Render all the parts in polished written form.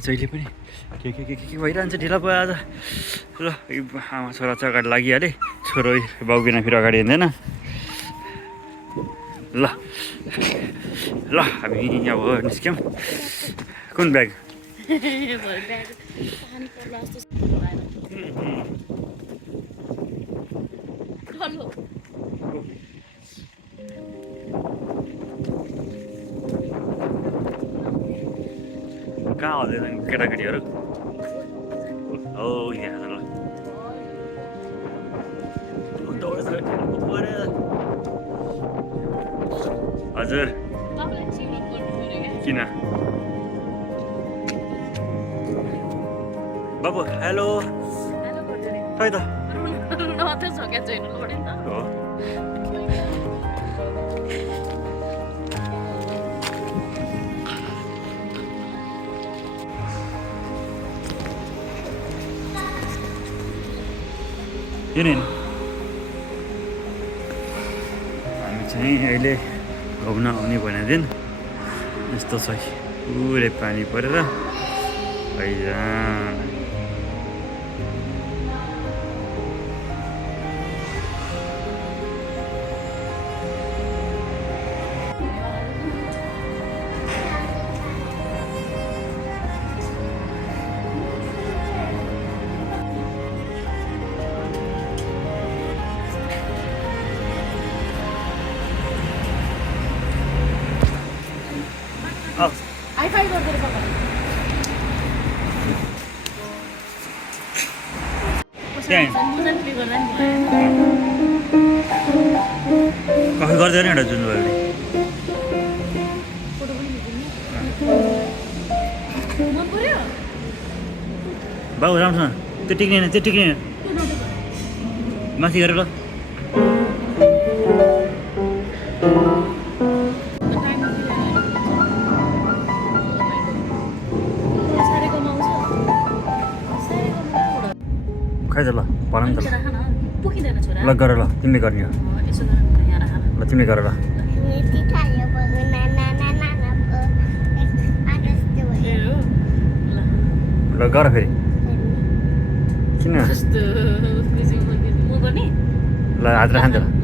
जहिले पनि के भइरहन्छ ढिला भयो आज ल आमा छोरा चाहिँ अगाडि लागिहाले छोरो बाउ बिना फेरि अगाडि हिँड्दैन ल ल हामी अब निस्क्यौँ कुन ब्याग कहाँ आउँदैछन् केटाकेटीहरू हो यहाँ ल हजुर किन बाबु हेलो खै त हो हामी चाहिँ अहिले घुम्न आउने भनेदेखि यस्तो छ पुरै पानी परेर कफी गर्दैन एउटा जुन भयो बाबु राम्रोसँग त्यो टिक्दैन माथि गरेर ल खै त ल भन नि त ल गर ल तिमीले गर्ने हो ल तिमीले गर ल ल गर फेरि किन ल हात राख नि त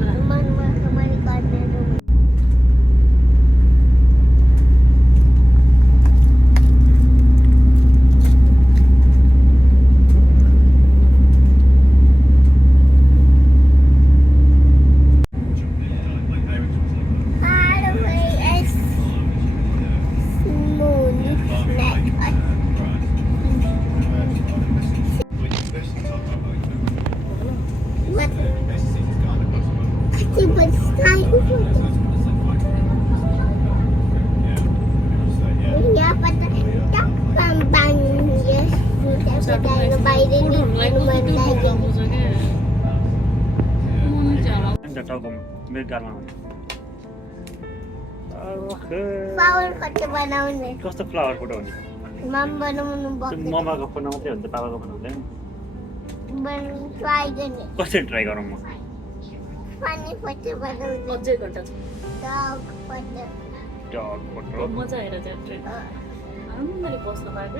कस्तो फ्लावर फोटो हुन्छ ममाको फोटो मात्रै हुन्छ पापाको फोटो हुँदैन कसरी ट्राई गरौँ म मजा आएर मैले बस्न पाएको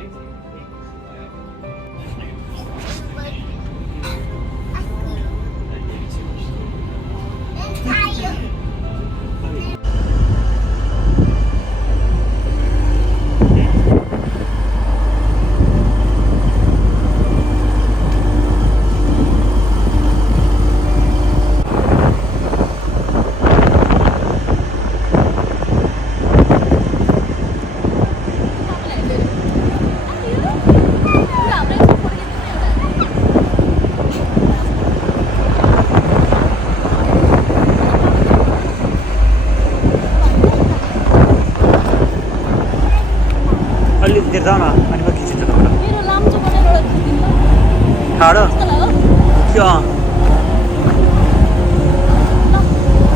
जाऊ न अनि म खिचिन्छ ठाडो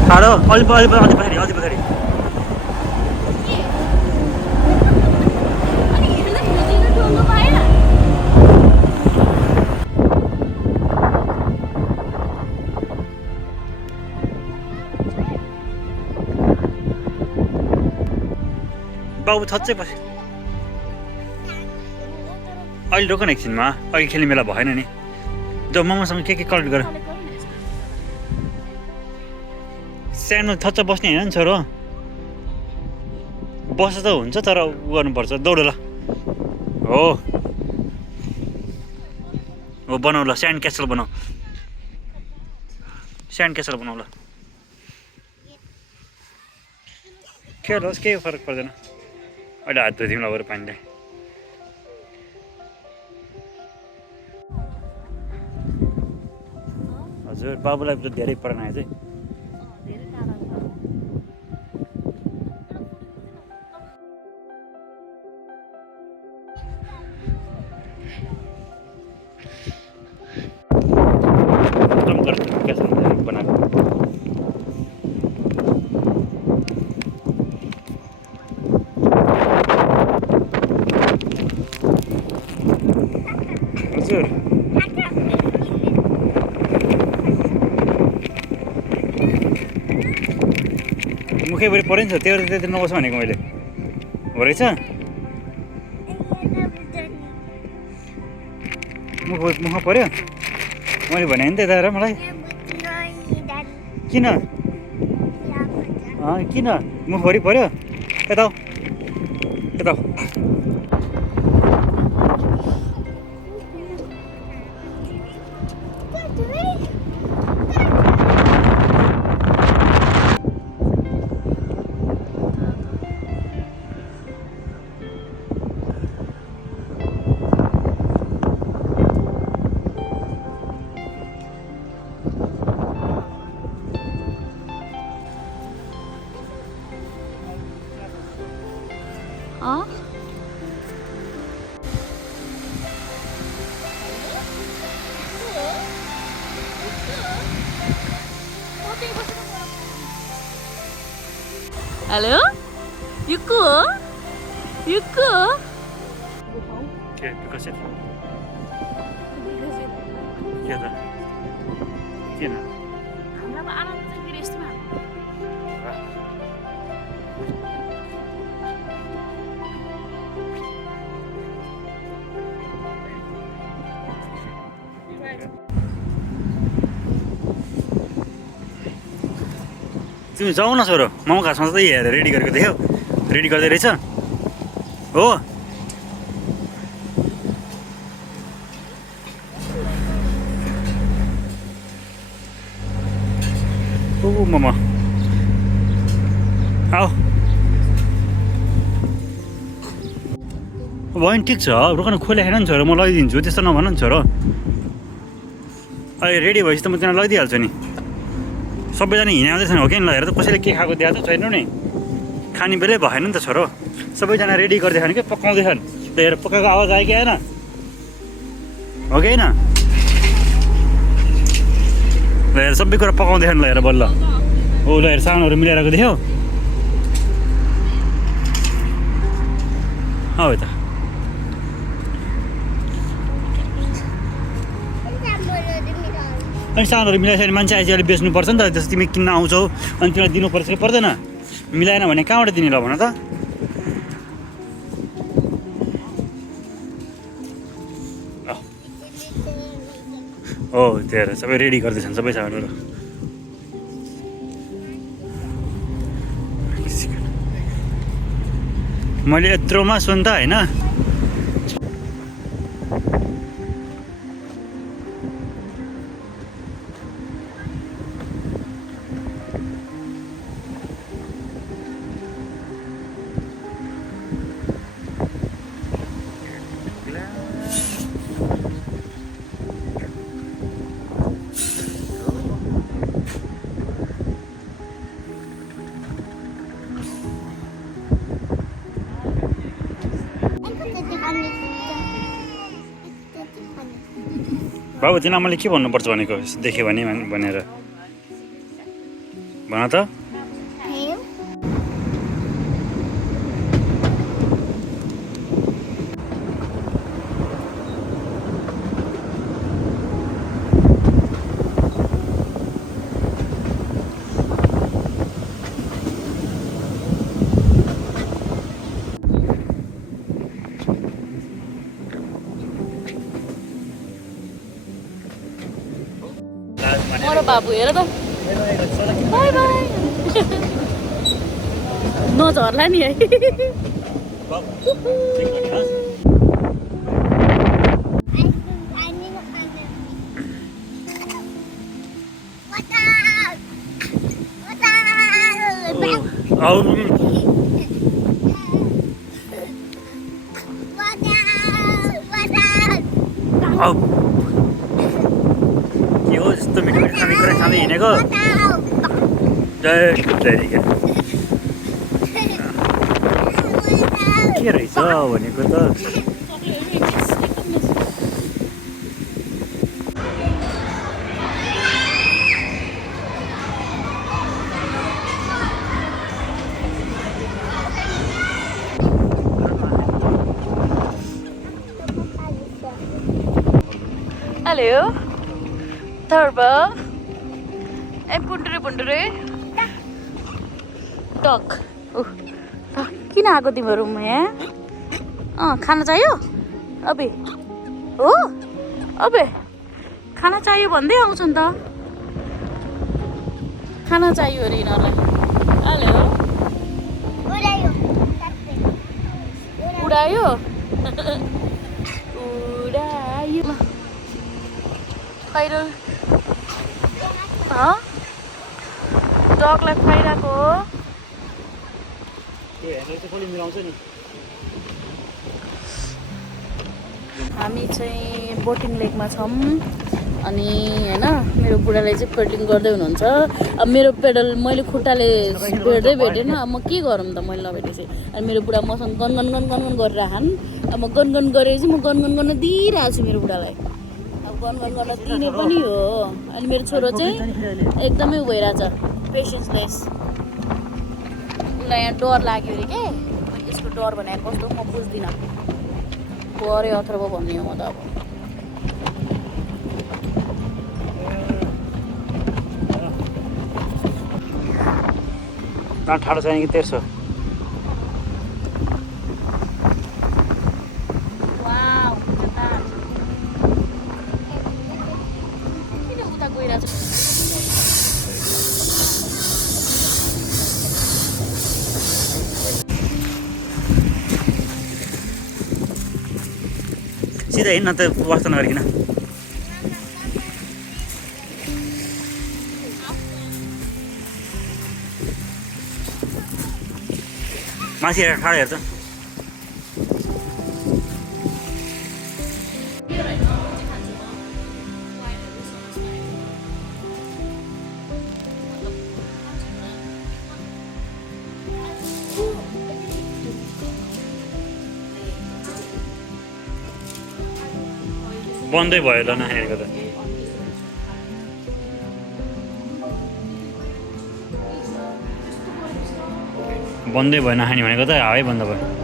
ठाडो अलि पछाडि बाबु थच्चै पछि अहिले रोक न एकछिनमा अहिले खेल्ने बेला भएन नि जो मसँग के कलेक्ट गर सानो थच्च बस्ने होइन नि छोरो बस्छ त हुन्छ तर उ गर्नुपर्छ दौड ल हो हो बनाऊ ल स्यान्ड क्यासल बनाऊ स्यान्ड क्यासल बनाऊ ल खेल होस् केही फरक पर्दैन अहिले हात धोइदिउँ ल बरु पानीले हजुर बाबुलाई त धेरै पढाउन आयो चाहिँ बनाएको हजुर मुखैभरि पऱ्यो नि छ त्यो त्यति नबस्छ भनेको मैले हो रहेछ मुख पऱ्यो मैले भने नि त यता हेर मलाई किन किन मुखभरि पऱ्यो यता यता हेलो युक्कु हो युक्कु के विकसित के त किन हाम्रोमा आनन्द चाहिँ फेरि यस्तोमा तिमी जाऊ न छोरो मोमो खासमा त हेरेर रेडी गरेको देख्यौ रेडी गर्दै रहेछ हो ओ मोमो आऊ भयो नि ठिक छ रोकन खोले छैन नि छोरो म लगिदिन्छु त्यस्तो नभन नि छोरो अहिले रेडी भएपछि त म तिनीलाई लगिदिइहाल्छु नि सबैजना हिँडाउँदैछन् हो कि ल हेर त कसैले के खाएको देखाएको छैन नि खाने बेलै भएन नि त छोरो सबैजना रेडी गर्दैछन् कि पकाउँदैछन् त हेर पकाएको आवाज आयो कि आएन हो कि होइन ल हेर सबै कुरा पकाउँदैछन् ल हेर बल्ल हो ल हेर सामानहरू मिलाइरहेको देख्यौ हौ त अनि सामानहरू मिलाइसक्यो भने मान्छे आइसक्यो बेच्नुपर्छ नि त जस्तो तिमी किन्न आउँछौ अनि तिमीलाई दिनुपर्छ कि पर्दैन मिलाएन भने कहाँबाट दिने ल भन त हो त्यो हेर सबै रेडी गर्दैछन् सबै सामानहरू मैले यत्रोमा सुन त होइन बाबु तिन आमाले के भन्नुपर्छ भनेको देख्यो भने भनेर भन त बाबु हेर त बाई बाई नझर्ला नि है के हो यस्तो मिठो मिठो खानेकुरा खाँदै हिँडेको के रहेछ भनेको त हेलो धर्ब ए पुन्टुरे डक किन आएको तिम्रो रुममा यहाँ खाना चाहियो अबे हो अबे खाना चाहियो भन्दै आउँछ नि त खाना चाहियो अरे यिनीहरूलाई हेलो उडायो उडायो खैरो डगलाई खुवाइरहेको हो हामी चाहिँ बोटिङ लेकमा छौँ अनि होइन मेरो बुढाले चाहिँ पेडलिङ गर्दै हुनुहुन्छ अब मेरो पेडल मैले खुट्टाले भेट्दै भेटेन अब म के गरौँ त मैले नभेटेपछि अनि मेरो बुढा मसँग गनगन गरिरहन् अब म गनगन गरेपछि म गनगन गर्न दिइरहेको छु मेरो बुढालाई गनगन गर्न दिने पनि हो अनि मेरो छोरो चाहिँ एकदमै भइरहेछ पेसेन्सलेस उसलाई यहाँ डर लाग्यो अरे के यसको डर भनेको कस्तो म बुझ्दिनँ गरे अथर्व भन्ने हो म त अब ठाडो छैन कि तेर्सो सिधा हिँड्न त वास्ता नगरिकन माथि हेरेर ठाडो हेर्छ बन्दै भयो ल नखानेको त बन्दै भयो नखाने भनेको त हावै बन्द भयो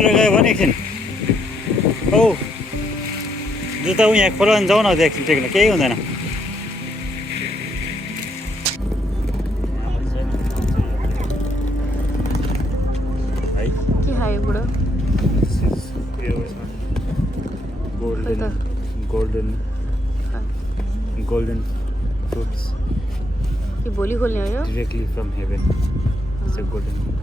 जुत्ता गयो भने एकछिन औ जुत्ता यहाँ खोला जाउँ न एकछिन टेक्न केही हुँदैन है के खायो बुढो golden fruits के भोलि खोल्ने हो यो directly from heaven it's a golden